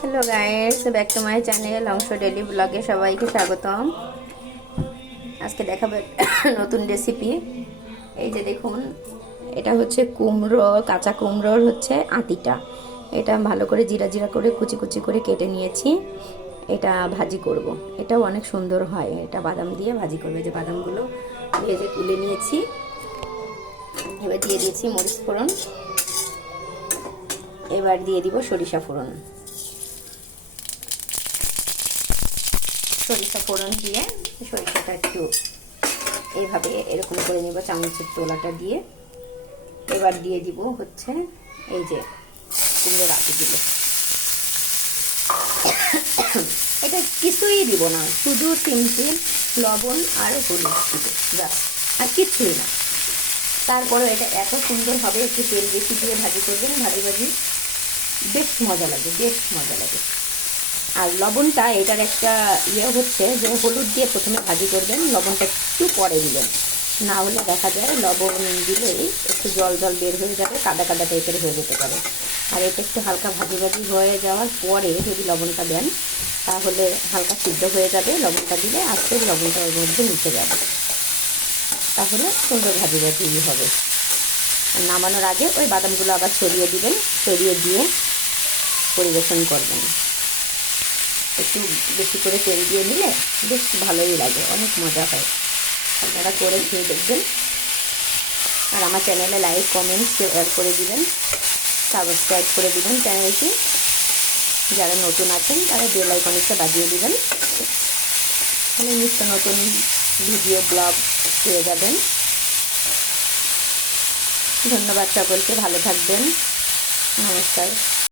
Hello guys back to my channel অংশ daily ব্লগে সবাইকে স্বাগতম। আজকে দেখাবো নতুন রেসিপি এই যে দেখুন, এটা হচ্ছে কুমড়ো, কাঁচা কুমড়োর হচ্ছে আটিটা। এটা ভালো করে জিরা জিরা করে, কুচি কুচি করে কেটে নিয়েছি। এটা ভাজি করব। এটাও অনেক সুন্দর হয়। এটা বাদাম দিয়ে ভাজি করবে। যে বাদামগুলো ভেজে তুলে নিয়েছি। এবার দিয়ে দিয়েছি মরিচ ফোড়ন। এবার দিয়ে দিব সরিষা ফোড়ন। সরিষা ফোড়ন দিয়ে সরিষাটা একটু এইভাবে এরকম করে নেব চামচের তোলাটা দিয়ে। এবার দিয়ে দিব হচ্ছে এই যে কুমড়ো রাখি দিল এটা কিছুই দিব না, শুধু সিম্পল লবণ আর হলুদ দিব আর কিছুই না। তারপরে এটা এত সুন্দর হবে, একটু তেল বেশি দিয়ে ভাজি করবেন, ভাজি ভাজি, বেশ মজা লাগে, বেশ মজা লাগে। আর লবণটা এটার একটা ইয়ে হচ্ছে যে হলুদ দিয়ে প্রথমে ভাজি করবেন, লবণটা একটু পরে দিবেন। না হলে দেখা যায় লবণ দিলেই একটু জল জল বের হয়ে যাবে, কাদা কাদা টাইপের হয়ে যেতে পারে। আর এটা একটু হালকা ভাজি ভাজি হয়ে যাওয়ার পরে যদি লবণটা দেন, তাহলে হালকা সিদ্ধ হয়ে যাবে লবণটা দিলে আস্তে লবণটা ওর মধ্যে মিশে যাবে। তাহলে সুন্দর ভাজি ভাজি হবে। আর নামানোর আগে ওই বাদামগুলো আবার ছড়িয়ে দিবেন, ছড়িয়ে দিয়ে পরিবেশন করবেন। একটু বেশি করে তেল দিয়ে নিলে বেশ ভালোই লাগে, অনেক মজা হয়। আপনারা করে খেয়ে দেখবেন। আর আমার চ্যানেলে লাইক কমেন্ট শেয়ার করে দিবেন। সাবস্ক্রাইব করে দিবেন চ্যানেলটি যারা নতুন আছেন, তারা বেল আইকনিকটা বাজিয়ে দিবেন। তাহলে নিত্য নতুন ভিডিও ব্লগ পেয়ে যাবেন। ধন্যবাদ সকলকে, ভালো থাকবেন। নমস্কার।